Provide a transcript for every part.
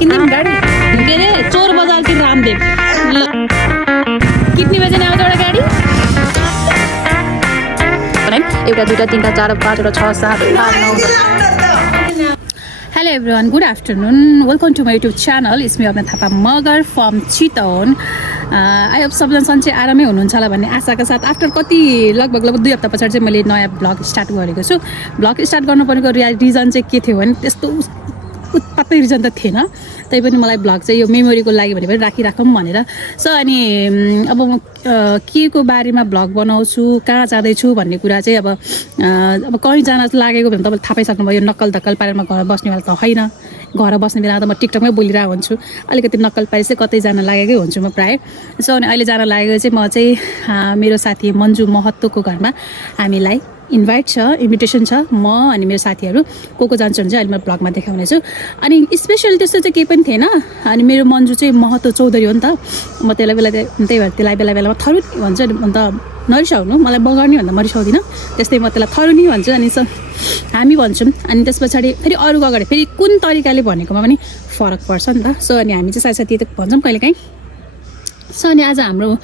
किन्दिम गाडी के अरे चोर बजारतिर रामदेव कितनी बजे नै आउँछ एउटा गाडी एउटा दुईटा तीनटा चार पाँचवटा छ सात आठ नौ Hello everyone, good afternoon. Welcome to my YouTube channel. It's me Abna Thapa Magar from Chittagong. I hope सबजना सन्चै आरामै हुनुहुन्छ होला भन्ने आशाका साथ आफ्टर कति लगभग 2 हप्ता पछाडि चाहिँ मैले नयाँ ब्लग स्टार्ट गरेको छु. ब्लग स्टार्ट गर्नु पर्नेको रिजन चाहिँ के थियो भने त्यस्तो उत्पातै रिजन त थिएन. त्यही पनि मलाई ब्लग चाहिँ यो मेमोरीको लागि भने पनि राखिराखौँ भनेर. सो अनि अब म के को बारेमा ब्लग बनाउँछु, कहाँ जाँदैछु भन्ने कुरा चाहिँ अब कहीँ जान लागेको भने तपाईँले थाहा पाइसक्नुभयो. नक्कल धक्कल पारेर घर बस्नेवाला त होइन. घर बस्ने बेला त म टिकटकमै बोलिरहेको हुन्छु. अलिकति नक्कल पारे चाहिँ कतै जान लागेकै हुन्छु म प्रायः. सो अनि अहिले जान लागेको चाहिँ म चाहिँ मेरो साथी मन्जु महतोको घरमा हामीलाई इन्भिटेसन छ. म अनि मेरो साथीहरू को जान्छ भने चाहिँ अहिले म ब्लगमा देखाउने छु. अनि स्पेसल त्यस्तो चाहिँ केही पनि थिएन. अनि मेरो मन्जु चाहिँ महतो चौधरी हो नि त. म त्यही भएर त्यसलाई बेला बेलामा थरुनी भन्छ. अन्त नरिसाउनु, मलाई बगार्ने भन्दा म रिसाउँदिनँ. त्यस्तै म त्यसलाई थरुनी भन्छु. अनि हामी भन्छौँ. अनि त्यस पछाडि फेरि अरूको अगाडि फेरि कुन तरिकाले भनेकोमा पनि फरक पर्छ नि त. सो अनि हामी चाहिँ साथी भन्छौँ कहिलेकाहीँ. सो अनि आज हाम्रो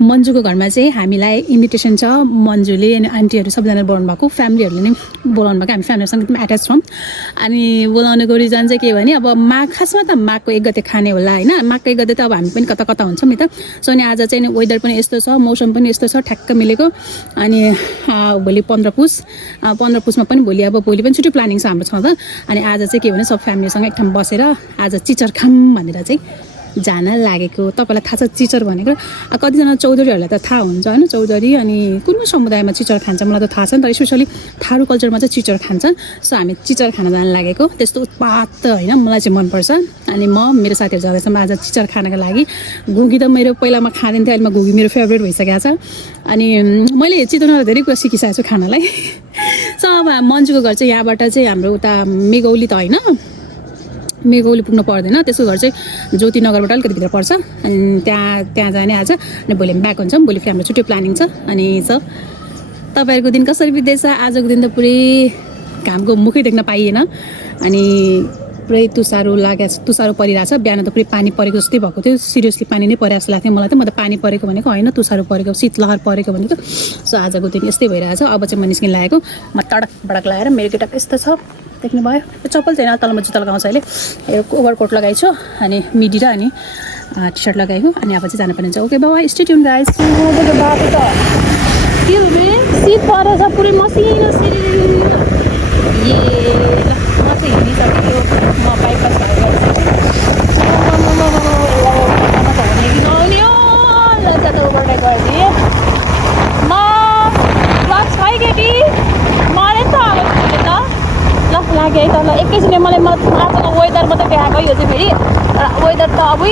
मन्जुको घरमा चाहिँ हामीलाई इन्भिटेसन छ. मन्जुले अनि आन्टीहरू सबैजना बोलाउनु भएको, फ्यामिलीहरूले नै बोलाउनु भएको. हामी फ्यामिलीसँग एकदम एट्याच छौँ. अनि बोलाउनुको रिजन चाहिँ के भने अब खासमा त माघको 1 गते खाने होला होइन. माघको 1 गते त अब हामी पनि कता कता हुन्छौँ नि त. सो अनि आज चाहिँ वेदर पनि यस्तो छ, मौसम पनि यस्तो छ, ठ्याक्क मिलेको. अनि भोलि 15 पुसमा पनि भोलि पनि छुट्टै प्लानिङ छ हाम्रो छँदा. अनि आज चाहिँ के भने सब फ्यामिलीसँग एक ठाउँ बसेर आज चिचर खाम भनेर चाहिँ जान लागेको. तपाईँलाई थाहा छ चिचर भनेको? कतिजना चौधरीहरूलाई त थाहा हुन्छ होइन. चौधरी अनि कुन समुदायमा चिचर खान्छ मलाई त थाहा छैन. तर स्पेसली थारू कल्चरमा चाहिँ चिचर खान्छ. सो हामी चिचर खान जान लागेको. त्यस्तो उत्पात त होइन, मलाई चाहिँ मनपर्छ. अनि म मेरो साथीहरू जाँदैछौँ आज चिचर खानको लागि. घुगी त मेरो पहिलामा खाँदैन थियो, अहिले घुगी मेरो फेभरेट भइसकेको छ. अनि मैले चितवनमा धेरै कुरा सिकिसकेको छु खानालाई. सो अब मन्जुको घर चाहिँ यहाँबाट चाहिँ हाम्रो उता मेगौली त होइन, मेगौली पुग्नु पर्दैन. त्यसको घर चाहिँ ज्योतिनगरबाट अलिकति भित्र पर्छ. अनि त्यहाँ जाने आज. अनि भोलि ब्याक हुन्छौँ. भोलि फेरि हाम्रो छुट्टै प्लानिङ छ. अनि तपाईँहरूको दिन कसरी बित्दैछ? आजको दिन त पुरै घामको मुखै देख्न पाइएन. अनि पुरै तुसारो परिरहेछ. बिहान त पुरै पानी परेको जस्तै भएको थियो. सिरियसली पानी नै परेको जस्तो लाग्थ्यो मलाई त. म त पानी परेको भनेको होइन, तुसारो परेको, शीतलहर परेको भनेको. सो आजको दिन यस्तै भइरहेछ. अब चाहिँ म निस्किन लागेको. म तडक बडक लगाएर मेरो केटा यस्तो छ देख्नु भयो. यो चप्पल छैन, तलमा जुत्ता लगाउँछ अहिले. यो ओभरकोट लगाइछु अनि मिडी र अनि टी सर्ट लगाएको. अनि अब चाहिँ जानुपर्ने छ. ओके बाबा, स्टे ट्युन गाइस. बाटो त के हो भने शीत परेछ पुरै मसिनो ए म चाहिँ हिँडिसक्यो. म बाइपास भएर ओभरटेक गरिदिएँ म. लक्स भाइ केटी मरे त अब त लस लाग्यो है. तर एकैछिन मलाई आजको वेदर मात्रै देखाएको. यो चाहिँ फेरि वेदर त अब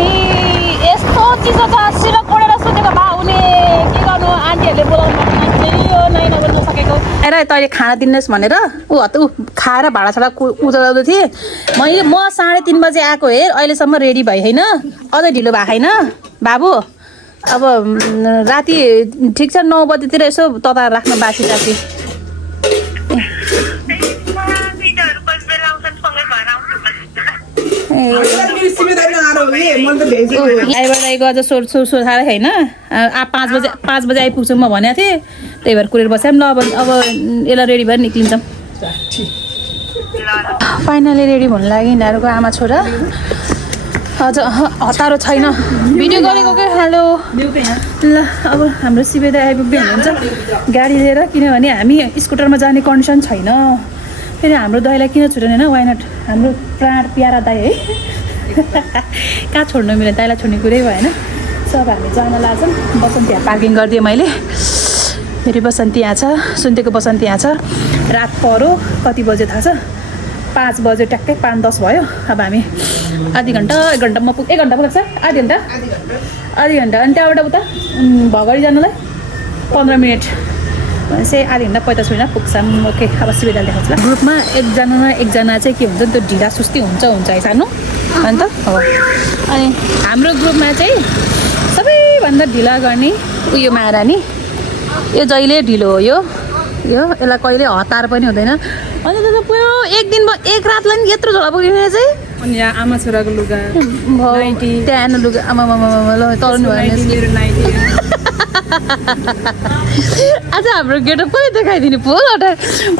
नि यस्तो चिसो छ. सिर पढेर सुतेको भए हुने. के गर्नु, आन्टीहरूले बोलाउनु यो नै नबोल्न सकेको. आएर तैँले खाना दिनुहोस् भनेर ऊ खाएर भाँडासाँडा उजाउँदै थिएँ. म 3:30 बजे आएको. हेर अहिलेसम्म रेडी भयो होइन, अझै ढिलो भएको छैन बाबु. अब राति ठिक छ 9 बजीतिर यसो तताएर राख्नु बासी राति. यहीँबाट अझ सोधाएर होइन. 5 बजे आइपुग्छौँ म भनेको थिएँ. त्यही भएर कुरेर बस्यौँ. ल अब यसलाई रेडी भएर निक्लिन्छौँ. फाइनली रेडी हुनु लागि यिनीहरूको आमा छोरा. अझ हतारो छैन. भिडियो गरेको के हेलो ल. अब हाम्रो शिवेदा आइपुग्दै हुनुहुन्छ गाडी लिएर. किनभने हामी स्कुटरमा जाने कन्डिसन छैन. फेरि हाम्रो दाइलाई किन छोडेन होइन? वाइ नट, हाम्रो प्राण प्यारा दाइ है. कहाँ छोड्नु मिल्यो, दाइलाई छोड्ने कुरै भएन. सो अब हामी जान लाग्छौँ. बसन्ती यहाँ पार्किङ गरिदिएँ मैले. फेरि बसन्ती यहाँ छ, सुन्तेको बसन्ती यहाँ छ. रात पऱ्यो कति बजे थाहा छ? 5 बजे ट्याक्कै 5:10 भयो. अब हामी आधी घन्टा 1 घन्टामा 1 घन्टा पुग्छ. आधी घन्टा. अनि त्यहाँबाट उता भगडी जानलाई 15 मिनट. भनेपछि आधी घन्टा 45 मिनट पुग्छौँ. ओके, अब सुविधाले देखाउँछ. ग्रुपमा एकजना चाहिँ के हुन्छ नि, त्यो ढिला सुस्ती हुन्छ है सानो. अन्त हो. अनि हाम्रो ग्रुपमा चाहिँ सबैभन्दा ढिला गर्ने उयो महारानी. यो जहिले ढिलो हो. यो यसलाई कहिले हतार पनि हुँदैन. अनि त पुरो एक दिनमा एक रातलाई नि यत्रो झोला पुगिने चाहिँ अनि यहाँ आमा छोराको लुगा त्यहाँ लुगा आमा ल तर्नु भयो आज हाम्रो गेटअप पनि देखाइदिने पो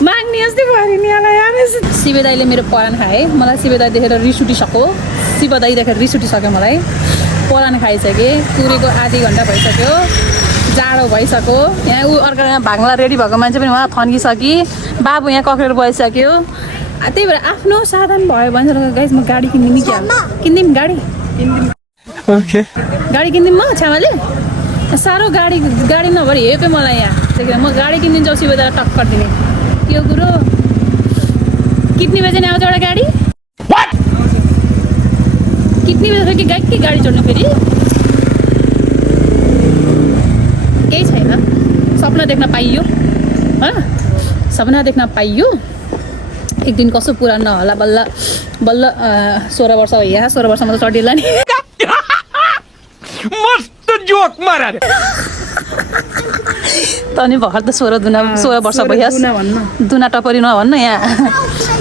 माग्ने जस्तै भयो नि यहाँ शिव दाईले मेरो परान खाए मलाई शिव दाई देखेर रिस उठिसक्यो शिव दाई देखेर रिस उठिसक्यो मलाई परान खाइसकेँ कुरेको आधी घन्टा भइसक्यो जाडो भइसक्यो यहाँ ऊ अर्को यहाँ भाग्ला रेडी भएको मान्छे पनि उहाँ थन्किसकि बाबु यहाँ कक्रेर बसिसक्यो त्यही भएर आफ्नो साधन भयो भने गाइस म गाडी किनिदिउँ क्या किनिदिउँ गाडी गाडी किनिदिउँ म छ्यामाले साह्रो गाडी नभएर हेप्यो मलाई यहाँ त्यही म गाडी किनिदिन्छु शिव दाईलाई टक्कर दिने त्यो कुरो किड्नी बेच्ने आउँछ एउटा गाडी किड्नी बेच्छ कि के गाडी चढ्नु फेरि केही छैन सपना देख्न पाइयो सपना देख्न पाइयो एक दिन कसो पुरा नहोला बल्ल बल्ल 16 वर्ष हो यहाँ 16 वर्षमा त चढिएला नि मस्त जोक मारा तनी भर्खर त 16 वर्ष भइहास् दुना टपरी नभन्न यहाँ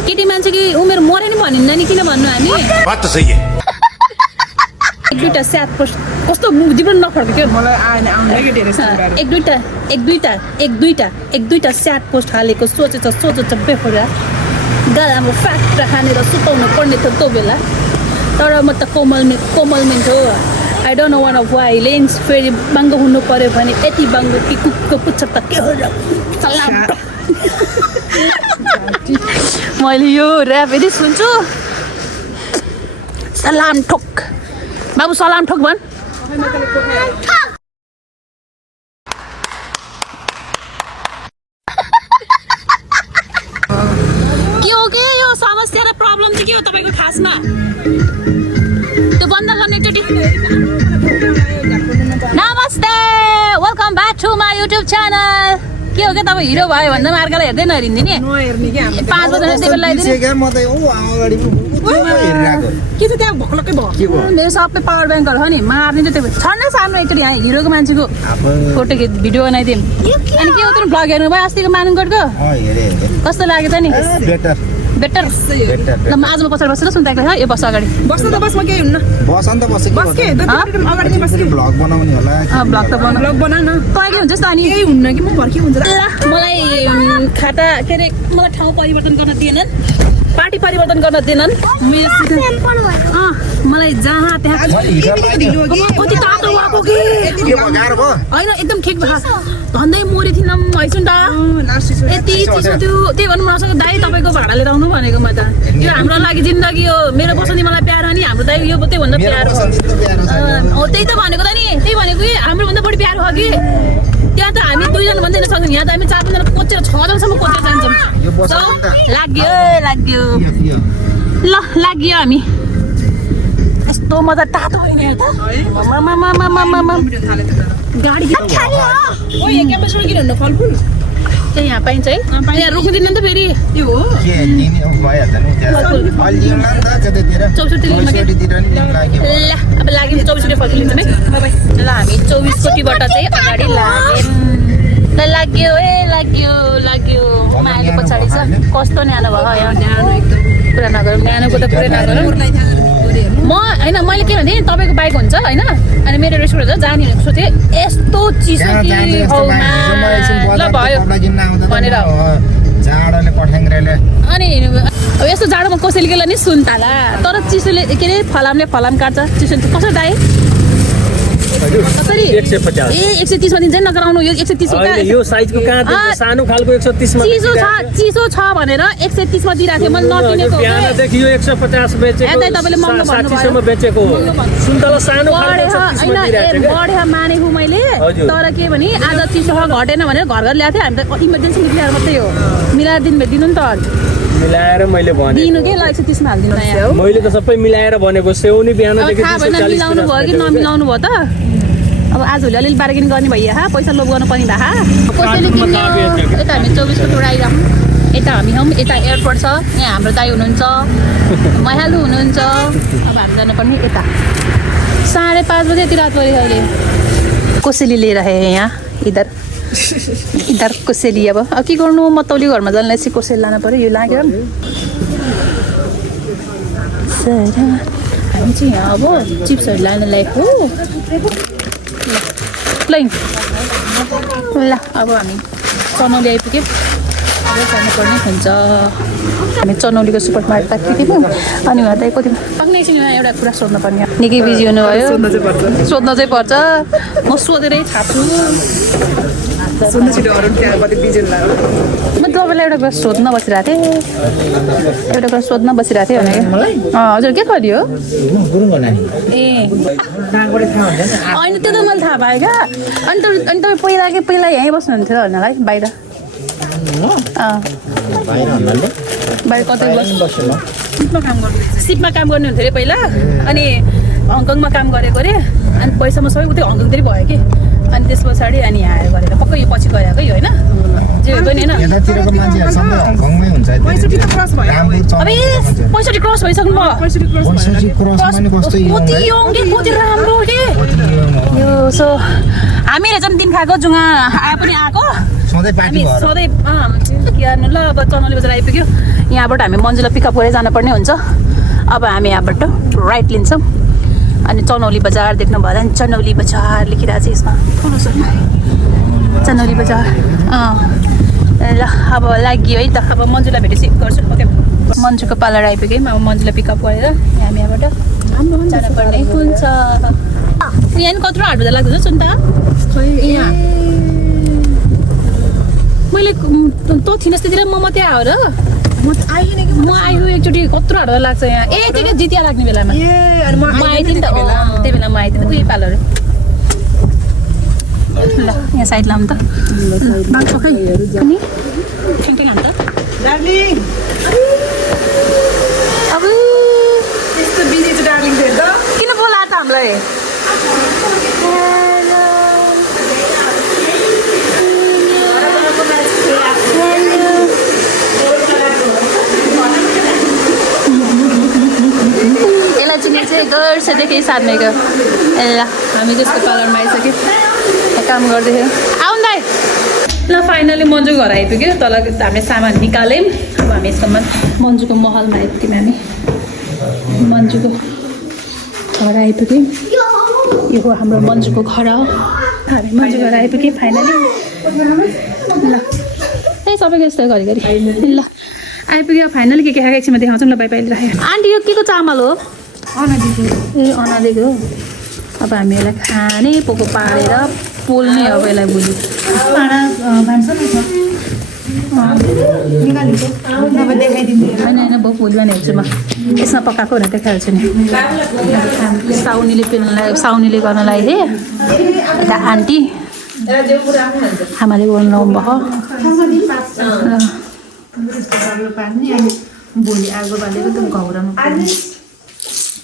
केटी मान्छे कि उमेर मरे नि भनिन्न नि किन भन्नु हामी बात त सही है एक दुईटा स्याट पोस्ट कस्तो जीवन नफर्क्यो क्या मलाई आउने एक दुईटा स्याट पोस्ट हालेको सोचेछ बेफोरा गालामा फ्याक्ट खानेर सुताउनु पर्ने थियो त्यो बेला तर म त कोमलमेन्ट हो I don't know one of violence फेरि बाङ्गो हुनु पर्यो भने यति बाङ्गो कि कुकको पुच्छ त के हो र सलाम मैले यो ऱ्याप यदि सुन्छु सलाम ठोक बाबु सलाम ठोक भन् के हो के यो समस्या र प्रब्लम चाहिँ के हो तपाईँको खासमा त्यो बन्द गर्ने एकचोटि नमस्ते welcome back to my YouTube channel के हो क्या तपाईँ हिरो भयो भन्दा पनि अर्कालाई हेर्दै नहेरिन्थे नि 5 बजे टेबल लगाइदिनु के चाहिँ त्यहाँ भक्लकै भयो मेरो सबै पावर ब्याङ्कहरू छ नि मार्ने चाहिँ त्यो छर्न सार्नु एकचोटि यहाँ हिरोको मान्छेको फोटो भिडियो बनाइदिउँ अनि के हो त भ्लग हेर्नु भयो अस्तिको मानुगढको कस्तो लाग्यो त नि बेटर ल म आजमा पछाडि बसेर सुन्दाको है यो बस अगाडि बस्नु त बसमा केही हुन्न बस अन्त बस के अगाडि नै बस्नु भ्लग बनाउने होला भ्लग त बना न तँ के हुन्छ त अनि केही हुन्न कि म भर्खै हुन्छ ल मलाई खाता के अरे मलाई ठाउँ परिवर्तन गर्न दिएनन् पार्टी परिवर्तन गर्न दिएनन् मलाई जहाँ त्यहाँ कति तातो भएको कि होइन एकदम ठिक भएको भन्दै मरे थिइनँ हैछन् त यति चिसो थियो त्यही भन्नु मसँग दाइ तपाईँको भाडा लिएर आउनु भनेको म त यो हाम्रो लागि जिन्दगी हो मेरो बसन्ती मलाई प्यारो नि हाम्रो दाइ यो त्यही भन्दा प्यारो हो त्यही त भनेको त नि त्यही भनेको कि हाम्रो भन्दा बढी प्यारो हो कि त्यहाँ त हामी 2 जना भन्दै नसक्छौँ यहाँ त हामी 4 जना कोचेर 6 जनासम्म कोचेर जान्छौँ लाग्यो ल लाग्यो हामी यस्तो मजा तातो होइन गाडी फलफुल त्यही यहाँ पाइन्छ है यहाँ रोक्नु दिनु नि त फेरि त्यो हो ल अब लाग्यो 24 रुपियाँ फर्किन्छ है ल हामी 24 कोटीबाट चाहिँ अगाडि लाग्यौँ ल लाग्यो मायाको पछाडि छ कस्तो न्यानो भयो यहाँ पुरा नगर न्यानोको त पुरै नगर म होइन मैले के भन्थेँ तपाईँको बाइक हुन्छ होइन अनि मेरो रेस्टुरेन्ट छ जाने भनेको सोचेँ यस्तो चिसो ल भयो भनेर अनि अब यस्तो जाडोमा कसैले गेला नि सुन्ताला तर चिसोले के अरे फलामले फलाम काट्छ चिसो कसरी दाइ कसरी 130 मा दिन्छ नगराउनु यो 130 यो साइजको कहाँ सानो खालको 130 मा चिसो छ भनेर 130 मा दिइराथे म नकिनेको देखि यो 150 बेचेको यतै तपाईले महँगो भन्नु भयो 60 मा बेचेको सुन्तला सानो खालको 130 मा दिइराथे बढे मानेको मैले तर के भने आज चिसो घटेन भनेर घर घर ल्याथे हामी त इमर्जेन्सी निक्लिएर मात्रै हो मिलाएर दिनु नि त मिलाएर मैले भने दिनु के ल 130 मा हाल्दिनु नयाँ मैले त सबै मिलाएर भनेको सेउनी बिहानदेखि 240 मिलाउनु भयो कि नमिलाउनु भयो त अब आजभोलि अलिअलि बार्गेनिङ गर्ने भइया पैसा लोभ गर्नु पर्ने भए कसैले किन्यो यता हामी 24 कोटीबाट आइरहौँ यता हामी हौँ यता एयरपोर्ट छ यहाँ हाम्रो दाइ हुनुहुन्छ मैहालु हुनुहुन्छ अब हामी जानुपर्ने यता 5:30 बजे यति रात पऱ्यो अहिले कोसेली लिएर आएँ यहाँ इधर कोसेली अब के गर्नु मतौली घरमा जान्लाई कोसेली लानु पऱ्यो यो लाग्यो हामी चाहिँ यहाँ अब चिप्सहरू लान लागेको ल अब हामी चनौली आइपुग्यौँ अब जानुपर्ने हुन्छ हामी चनौलीको सुपर मार्केट आइपुग्यौँ अनि उहाँ त कति पाक्ने एकछिन एउटा कुरा सोध्नुपर्ने निकै बिजी हुनुभयो सोध्न चाहिँ पर्छ म सोधेरै थाप्छु सुन्नु छिटो अरू त्यहाँ कति बिजुन लाग्यो म तपाईँलाई एउटा कुरा सोध्न बसिरहेको थिएँ एउटा कुरा सोध्न बसिरहेको थिएँ भने हजुर के गर्यो ए होइन त्यो त मैले थाहा पाएँ क्या अनि तपाईँ पहिला यहीँ बस्नुहुन्थ्यो भन्नालाई बाहिर बाहिर कतै सिपमा काम गर्नुहुन्थ्यो अरे पहिला अनि हङकङमा काम गरेको अरे अनि पैसा म सबै उतै हङकङतिर भयो कि अनि त्यस पछाडि अनि यहाँ आएर गरेर पक्कै यो पछि गएको होइन जे पनि होइन यतातिरको मान्छेहरू सबै हङकङमै हुन्छ 65 त क्रस भयो अब 65 क्रस भइसक्नु भयो 65 क्रसमा नि कस्तो कति यङ के कति राम्रो के यो सो हामीले चाहिँ दिन खाएको जुङ्गा आए पनि आएको सधैँ पार्टी हामी भएर सधैँ के गर्नु ल अब चनौली बजार आइपुग्यो यहाँबाट हामी मन्जुलाई पिकअप गरेर जानुपर्ने हुन्छ अब हामी यहाँबाट राइट लिन्छौँ अनि चनौली बजार देख्नु भयो भने चनौली बजार लेखिरहेको छ यसमा ठुलो छ चनौली बजार ल अब लाग्यो है त अब मन्जुलाई भेटेपछि गर्छु ओके मन्जुको पार्लर आइपुग्यौँ अब मन्जुलाई पिकअप गरेर हामी यहाँबाट जानुपर्ने हुन्छ यहाँ कत्रो हाट बजार लाग्दैछ सुन्ता मैले तँ थिइनस् त्यतिर म मात्रै आयो र म आइएन कि म आयो एकचोटि कत्रो हाट लाग्छ यहाँ ए त्यो के जितिया लाग्ने बेलामा ए अनि म आएको थिएँ नि त त्यही बेला म आएको थिएँ उयो पार्लर ल यहाँ साइड लाउँ त बाँच्छ खै अनि ठ्याङ्ठ्याङ हान्छ डार्लिङ अब त्यस्तो बिजी छ डार्लिङ थियो त किन बोलाएको त हामीलाई यसलाई चिने चाहिँ गर्छदेखि साध्नेको ल हामी जसको पार्लरमा आइसक्यौँ काम गर्दैथ्यो आउँदै ल फाइनली मन्जु घर आइपुग्यो तल हामीले सामान निकाल्यौँ अब हामी यसकोमा मन्जुको महलमा आइपुग्यौँ हामी मन्जुको घर आइपुग्यौँ यो हो हाम्रो मन्जुको घर हो हामी मन्जु घर आइपुग्यौँ फाइनली ल त्यही सबैको यस्तो घरिघरि ल आइपुग्यो फाइनली के खाएको एकछिनमा देखाउँछौँ ल बाई राखेँ आन्टी यो के को चामल हो ए अनादिको हो अब हामी यसलाई खाने पोको पारेर पोल्ने अब यसलाई भोलि होइन होइन भयो भोलि बिहान हेर्छु म यसमा पकाएको भनेर देखाइहाल्छु नि साउनीले गर्नलाई हे यता आन्टी आमाले गर्नु भयो भोलि आगो बालेर त घौरामा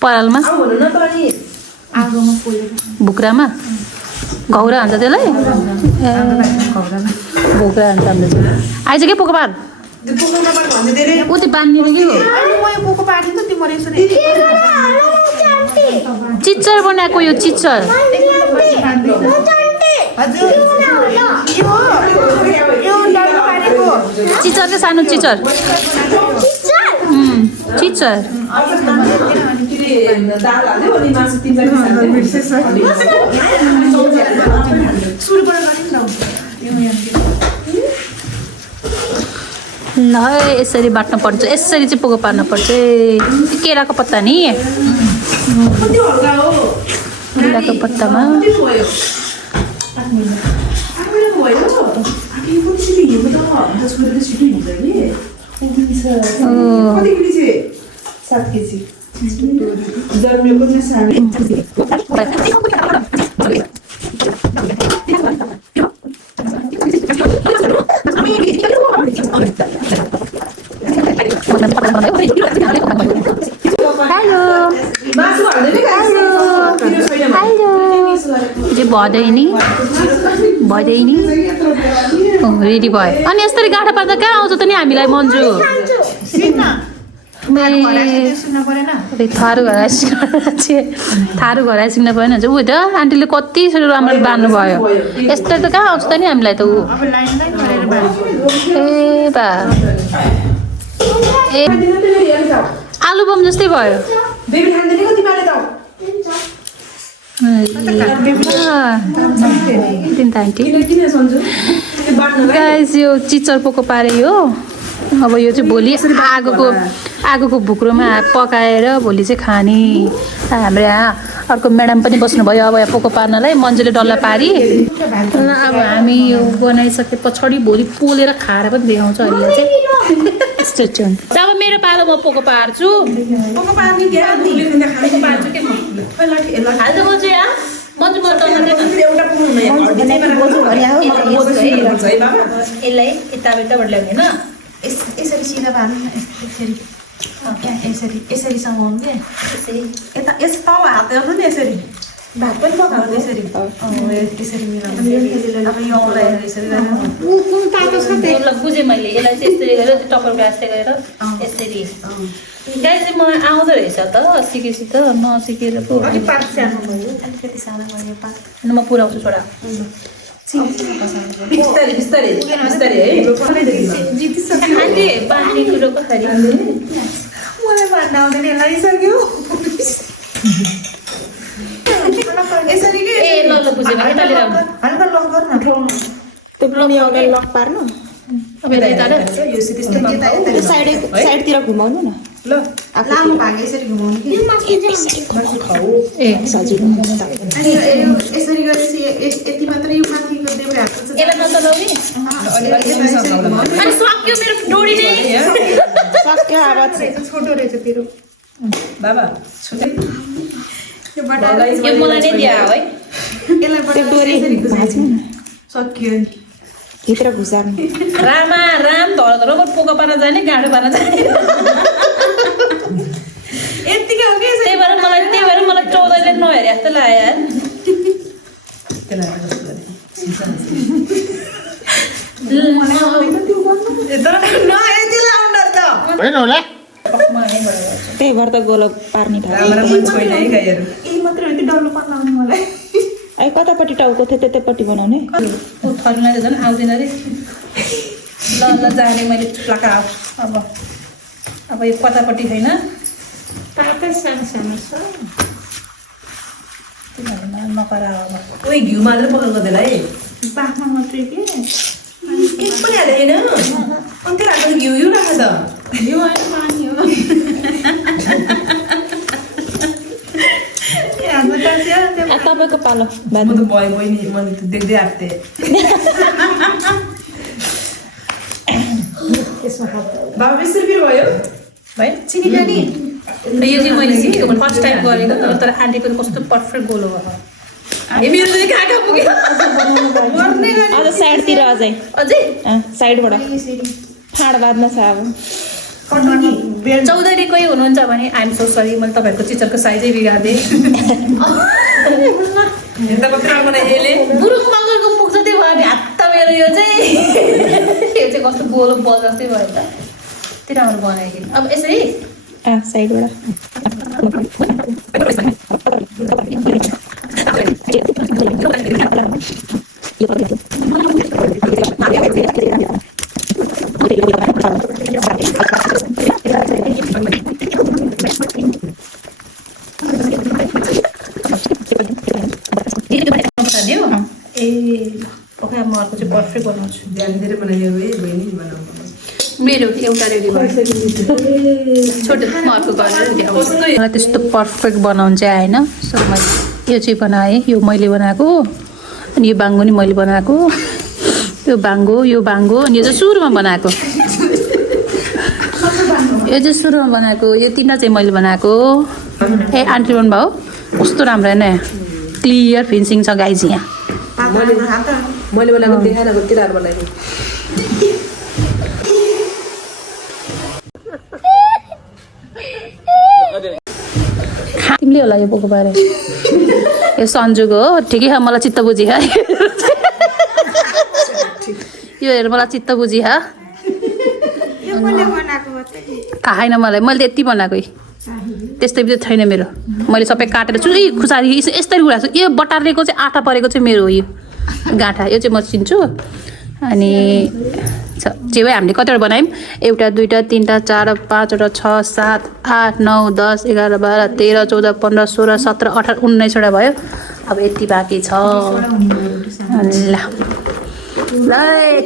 परालमा आगोमा पोलेर भुक्रामा घौरा हान्छ त्यसलाई भुक्रा हान्छ हामीले चाहिँ आइज के पोको पार ऊ त्यो बान्ने के हो पोको पार्टी त तिम्रो यसरी चिच्चर बनाएको यो चिच्चर चिच्चर चाहिँ सानो चिच्चर चिच्चर ल यसरी बाट्नु पर्छ यसरी चाहिँ पोको पार्नु पर्छ केराको पत्ता नि केराको पत्तामा भदैनी रेडी भयो अनि यसरी गाँठा पार्दा कहाँ आउँछ त नि हामीलाई मन्जु थारू घर सिक्न परेन ऊ त आन्टीले कति राम्रो बाँध्नु भयो यस्तो त कहाँ आउँछ त नि हामीलाई त ऊ ए बा ए आलु बम जस्तै भयो बेबी खाँदैन कति पाले त गाइस यो चिचर पोको पारे हो अब यो चाहिँ भोलि आगोको भुक्रोमा पकाएर भोलि चाहिँ खाने हाम्रो यहाँ अर्को म्याडम पनि बस्नुभयो अब यहाँ पोको पार्नलाई मन्जुले डल्ला पारी अब हामी यो बनाइसके पछाडि भोलि पोलेर खाएर पनि देखाउँछ अहिले चाहिँ अब मेरो पालो म पोको पार्छु पोको पार्ने के पार्छु के हाल्छ मन्जु यहाँ मन्जु एउटा पुग्नु यसलाई यताबाट ल्याउने होइन यसरी सिधा पार्नु न यसरी यसरी यसरी समाउनु के यता यस तल हात हेर्नु नि यसरी भात पनि पकाउनु यसरी यसरी मिलाउनु अब यो औँला यसरी बुझेँ मैले यसलाई चाहिँ यस्तरी गरेर टपर ग्लासले गरेर यसरी गाई चाहिँ मलाई आउँदो रहेछ त सिकेपछि त नसिकेर पो अलिक पात सानो भयो अलिकति सानो भयो पात म पुऱ्याउँछु छोरा बिस्तारै बिस्तारै बिस्तारै है आन्टी बाँड्ने कुरो कसरी मलाई भन्न आउँदैन लगाइसक्यो यसरी के ए ल बुझेँ यताले हल्का लक गर्नु त्यो ब्राउनी अगाडि लक पार्नु अब यता यो सिधै साइडतिर घुमाउनु न ल लामो भाग यसरी घुमाउनु कि ए सजिलो अनि यसरी गरेपछि यति मात्रै यो माथिको देब्रे हात चाहिँ यसलाई नचलाउने अनि सक्यो मेरो डोरी नै सक्यो आवाज छोटो रहेछ तेरो बाबा यो बटाएर यो मलाई नै दिया है यसलाई डोरी सक्यो भित्र घुसार्नु राम धर धर पोको पार्न जाने गाडो पार्न जाने यतिकै हो कि त्यही भएर मलाई 14 ले नहेरे जस्तो लाग्यो यार होइन होला त्यही भएर त गोलो पार्ने राम्रो मन छैन है गाईहरू यही मात्र हो कि डल्लो पार्न आउने मलाई अहिले कतापट्टि टाउको थियो त्यतैपट्टि बनाउने थरीलाई त झन् आउँदैन रे ल जाने मैले चुप्लाका अब यो कतापट्टि छैन पातै सानो सानो छ नकरा अब ओइ घिउ मात्र पकाउनु गर्दैन है बाख्रा मात्रै के केही पनि हालेन अनि त्यो हाल्नु घिउ यो राख त यो होइन पानी हो तपाईँको पालो म त भयो बहिनी मैले त देख्दै आएको थिएँ बाबा 20 रुपियाँ भयो है चिनी खाने यो चाहिँ मैले सिकेको फर्स्ट टाइम गरेको तर आन्टी पनि कस्तो पर्फेक्ट गोलो भयो मेरो चाहिँ कहाँ कहाँ पुग्यो अझ साइडतिर अझै अझै साइडबाट फाँड बाँध्न छ अब चौधरी कोही हुनुहुन्छ भने आइएम सो सरी मैले तपाईँहरूको चिचरको साइजै बिगार्दिएँ बुरुक मगरको पुग्छ त्यही भयो नि हात मेरो यो चाहिँ कस्तो गोलो बल जस्तै भयो त त्यही राम्रो बनायो कि अब यसरी साइडबाट ए ओके म अर्को चाहिँ पर्फेक्ट बनाउँछु ध्यान दिएर बनाइदियो है बहिनी बनाउनु मेरो एउटा रेडी भयो छोटो म अर्को गरेर देखाउँछु मलाई त्यस्तो पर्फेक्ट बनाउनु चाहिँ आएन सो मैले यो चाहिँ बनाएँ यो मैले बनाएको अनि यो बाङ्गो नि मैले बनाएको यो बाङ्गो अनि यो चाहिँ सुरुमा बनाएको यो चाहिँ सुरुमा बनाएको यो तिनवटा चाहिँ मैले बनाएको ए आन्टी बन भयो कस्तो राम्रो होइन क्लियर फिनिसिङ छ गाइज यहाँ मैले बनाएको देखाएन तिनीहरू बनाएको तिमीले होला यो बोको बारे यो सन्जुको हो ठिकै छ मलाई चित्त बुझी है यो हेर मलाई चित्त बुझी हा थाहा छैन मलाई मैले त यति बनाएको त्यस्तै पनि छैन मेरो मैले सबै काटेर चुई खुसारी यस्तरी उडाएको छु यो बटारेको चाहिँ आँटा परेको चाहिँ मेरो हो यो गाँठा यो चाहिँ म चिन्छु अनि जे भए हामीले कतिवटा बनायौँ 1 2 3 4 5 6 7 8 9 10 11 12 13 14 15 16 17 18 19वटा भयो अब यति बाँकी छ ल ल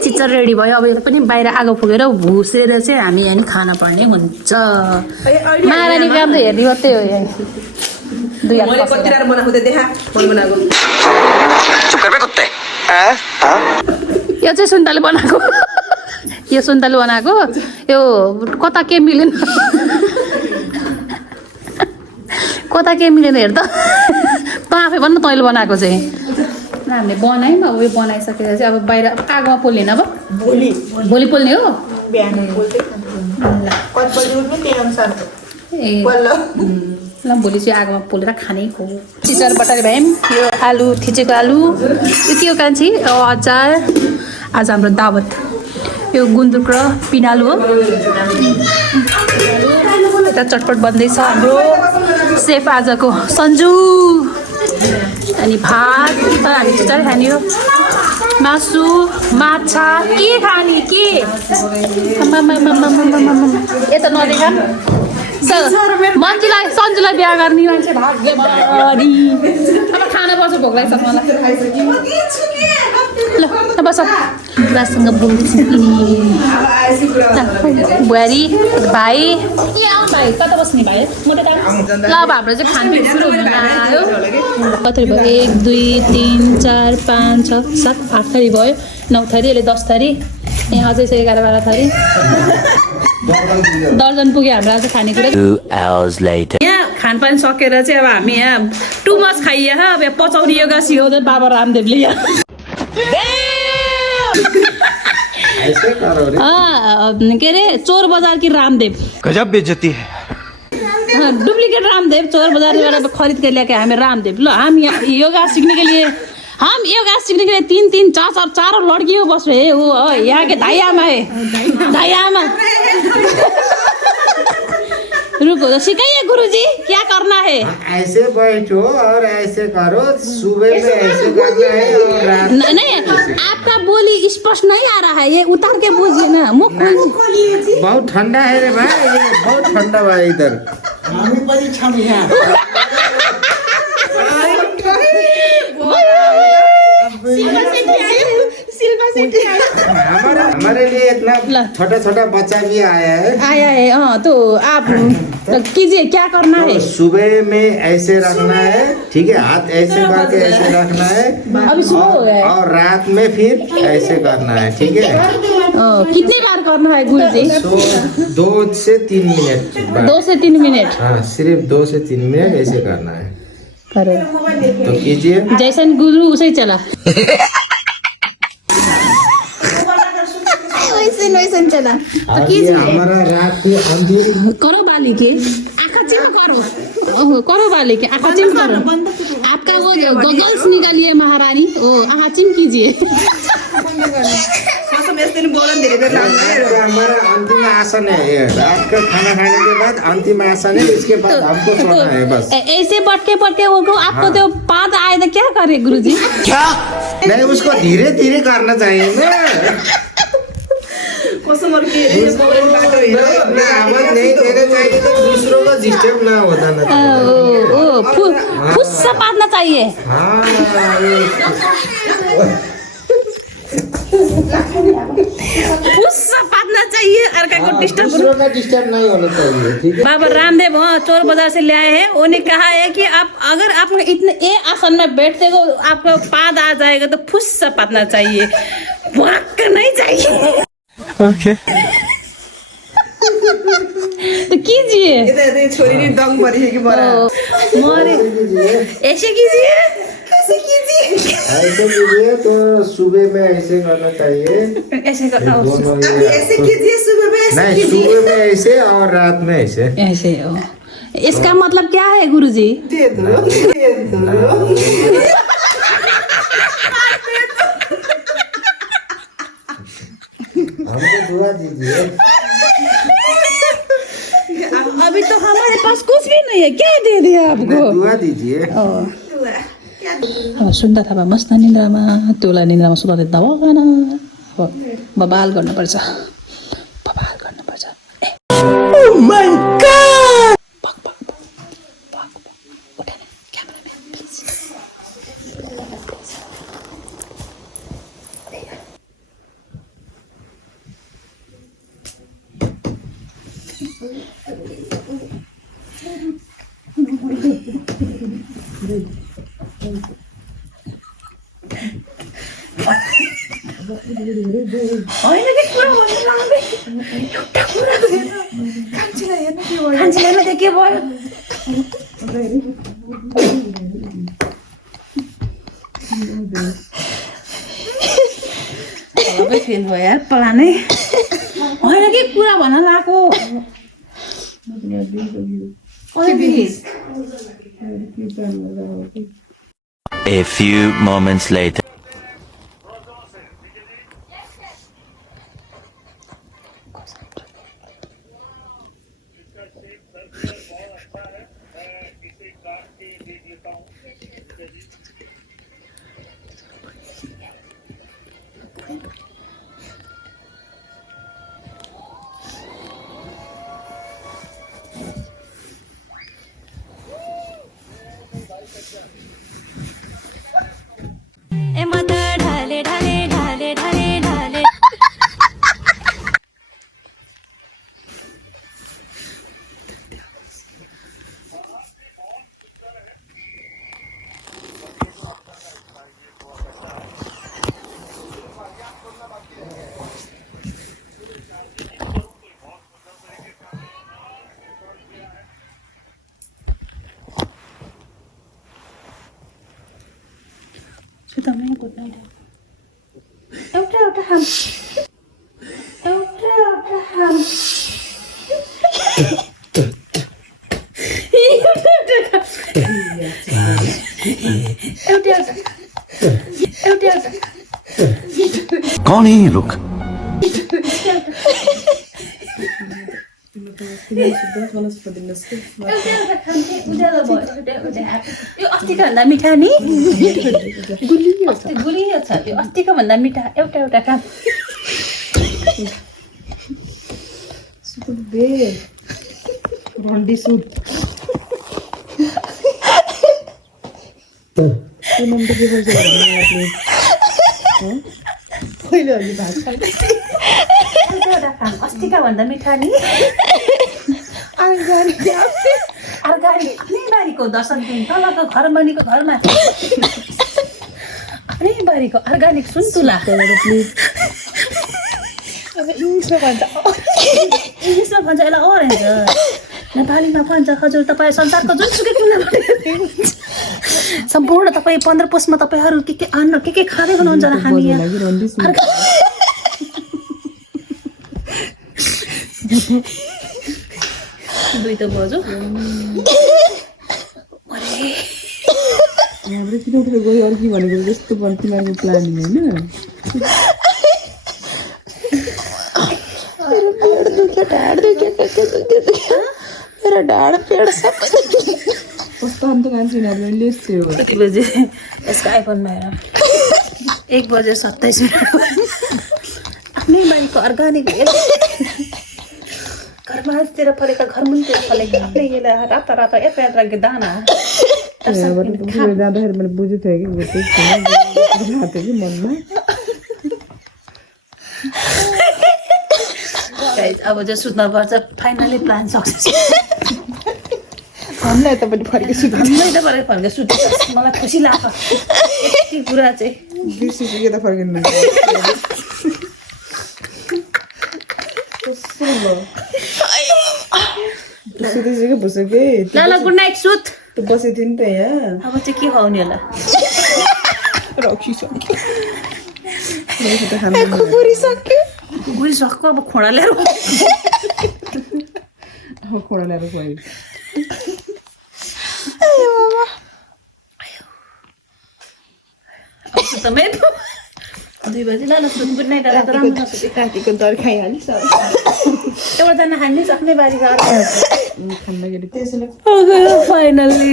चिचर रेडी भयो अब यो पनि बाहिर आगो फुकेर भुसेर चाहिँ हामी यहाँ नि खान पर्ने हुन्छ महारानी काम त हेर्ने मात्रै हो यहाँ दुई हात मैले कति रात बनाएको देखा मैले बनाएको चुप कर बे कुत्ते यो चाहिँ सुन्ताले बनाएको यो सुन्ताले बनाएको यो कता के मिलेन कता के मिलेन हेर त आफै भन्न तैँले बनाएको चाहिँ हामीले बनायौँ अब यो बनाइसकेर चाहिँ अब बाहिर आगोमा पोल्ने अब भोलि पोल्ने हो ए ल भोलि चाहिँ आगोमा पोलेर खानै हो चिचर बटारे भयौँ यो आलु थिचेको आलु यो के हो कान्छी अचार आज हाम्रो दावत यो गुन्द्रुक र पिनालु हो यता चटपट बन्दैछ हाम्रो सेफ आजको सन्जु अनि भात हामी चिचर खाने हो मासु माछा के खाने के यता नदेखा मान्छेलाई सन्जुलाई बिहा गर्ने मान्छे भाग्यमानी अब खाना पर्छ भोक लागिसक्नु ल बस बुवासँग बोल्दैछु बुहारी भाइ भाइ कता बस्ने भाइ ल अब हाम्रो चाहिँ खानपिन सुरु हुन आयो कति भयो 1 2 3 4 5 6 7 8 थरी भयो 9 थरी यसले 10 थरी यहाँ अझै 11 12 थरी दर्जन पुग्यो हाम्रो आज खानेकुरा 2 hours later यहाँ खानपान सकेर चाहिँ अब हामी यहाँ टु मच खाइए अब यहाँ पचाउने योगा सिकाउँदै बाबा रामदेवले यहाँ के अरे चोर बजार की रामदेव गजब बेइज्जती है डुप्लीकेट रामदेव चोर बजारबाट खरीद कर लेके हमें रामदेव लो हम योगा सीखने के लिए 3 4 लड़कियों बस रहे वो यहाँ के धाइयामा है धाइयामा रुको तो सिखाइए गुरुजी क्या करना है ऐसे बैठो और ऐसे करो सुबह में ऐसे करना है और रात नहीं आपका बोली स्पष्ट नहीं आ रहा है ये उतार के बोलिए ना मुख खोलिए बहुत ठंडा है रे भाई ये बहुत ठंडा भाई इधर हमारे लिए इतना छोटा छोटा बच्चा भी आया है तो आप कीजिए क्या करना है सुबह में ऐसे रखना है ठीक है हाथ ऐसे करके ऐसे रखना है अभी सुबह हो गया है और रात में फिर ऐसे करना है ठीक है कितनी बार करना है गुरुजी 2 से 3 मिनट 2 से 3 मिनट हाँ सिर्फ 2 से 3 मिनट ऐसे करना है करो तो कीजिए जैसन गुरु उसे चला वैसन चला तो और ये हमारा रात की अंधेरी करो बाली के आँखा चिम करो करो बाली के आँखा चिम करो आपका वो गॉगल्स निकालिए महारानी ओ आँखा चिम कीजिए हमारा अंतिम आसन है ये रात का खाना खाने के बाद अंतिम आसन है इसके बाद हमको सोना है बस ऐसे पटके वो आपको तो पाद आए तो क्या करे गुरुजी क्या नहीं उसको धीरे धीरे करना चाहिए ना कस्टमर के आवाज नहीं देना चाहिए तो दूसरों का डिस्टर्ब ना होता ना फुस्सा पादना चाहिए हाँ फुस्सा पादना चाहिए अर्का को डिस्टर्ब दूसरों का डिस्टर्ब नहीं होना चाहिए ठीक है बाबा रामदेव चोर बाजार से ले आए हैं उन्होंने कहा है कि आप अगर आप इतने ए आसन में बैठते हो आपका पाद आ जाएगा तो फुस्सा पादना चाहिए भाग नहीं चाहिए ओके तो कीजिए छोरी ने दंग परी है कि बड़ा मोरे ऐसे कीजिए कैसे कीजिए ऐसे कीजिए तो सुबह में ऐसे करना चाहिए ऐसे करना दोनों अभी ये ऐसे कीजिए सुबह में ऐसे नहीं कीजिए सुबह में ऐसे और रात में ऐसे ऐसे हो इसका मतलब क्या है गुरुजी दे दो हमको दुआ दीजिए अभी तो हमारे पास कुछ भी नहीं है क्या दे दिया आपको दुआ दीजिए अब सुन्दा थापा मस्त निन्द्रामा तुला निन्द्रामा सुताउँदै दबाउन बबाल गर्नुपर्छ कान्छीलाई के भयो फेल भयो यार प्लानै होइन कि कुरा भन्न लगाएको A few moments later. एउटा खाम कौन है ये लोग? यो अस्तिको भन्दा मिठा नि गुलियो छ यो अस्तिको भन्दा मिठा एउटा काम भण्डी सुट एउटा काम अस्तिका भन्दा मिठा नि आफ्नै बारीको दर्शन दिन तलको घर बनीको घरमा आफ्नै बारीको अर्ग्यानिक सुन्तुला इङ्ग्लिसमा भन्छ यसलाई ओरेन्ज नेपालीमा भन्छ हजुर तपाईँ संसारको जुनसुकै कुनाबाट सम्पूर्ण तपाईँ 15 पुसमा तपाईँहरू के अन्न के खाँदै हुनुहुन्छ र हामी यहाँ दुई त बजो हाम्रो किनौतिर गयो अरू के भनेको जस्तो पनि तिमीहरूको प्लानिङ होइन मेरा ढाड पेड़ सब कस्तो अन्त कान्छी यिनीहरूले यस्तै हो कति बजे यसको आइफोनमा हेर 1:27 आफ्नै बारीको अर्ग्यानिक घरमातिर फलेका घरमुनितिर फलेका आफ्नै यसलाई राता यता दाना जाँदाखेरि मैले बुझेको थिएँ कि खाएको थियो कि मनमा अब चाहिँ सुत्नुपर्छ फाइनली प्लान सक्सेस हामीलाई त पनि फर्के सुत्नु फर्के सुत्छ मलाई खुसी लाग्छ यति कुरा चाहिँ बिर्सिसके त फर्किनु सुतिसक्यो भुसक्यो ल गुड नाइट सुत त बसेको थिएँ नि त यहाँ अब चाहिँ के खुवाउने होला गुडिसक्यो अब खोडा ल्याएर खोडा ल्याएर खुवायो सुत्तमै 2 बजी ल सुत गुड नाइट राम्रो रातिको दर खाइहालिस् एउटाजना खाने आफ्नै बारी गएर फाइनल्ली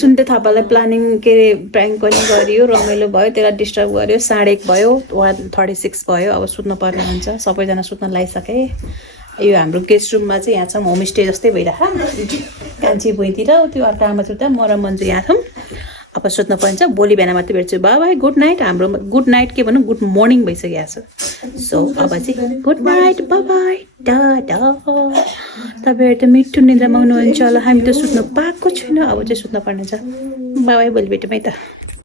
सुन्ते थापालाई प्लानिङ के अरे प्र्याङ्क पनि गरियो रमाइलो भयो त्यसलाई डिस्टर्ब गर्यो 1:30 भयो 1:36 भयो अब सुत्नु पर्ने हुन्छ सबैजना सुत्न लागिसके यो हाम्रो गेस्ट रुममा चाहिँ यहाँ छौँ होमस्टे जस्तै भइरहेको कान्छी भुइँतिर त्यो अर्को आमा सुत्दा म र मन्जु यहाँ छौँ अब सुत्नु पर्छ भोलि बिहान मात्रै भेट्छु बाई गुड नाइट हाम्रो गुड नाइट के भनौँ गुड मर्निङ भइसकेको छ सो अब चाहिँ गुड नाइट बाई टाटा तपाईँहरू त मिठो निद्रामा हुनुहुन्छ होला हामी त सुत्नु पाएको छैन अब चाहिँ सुत्नु पर्ने छ बाई भोलि भेटौँ है त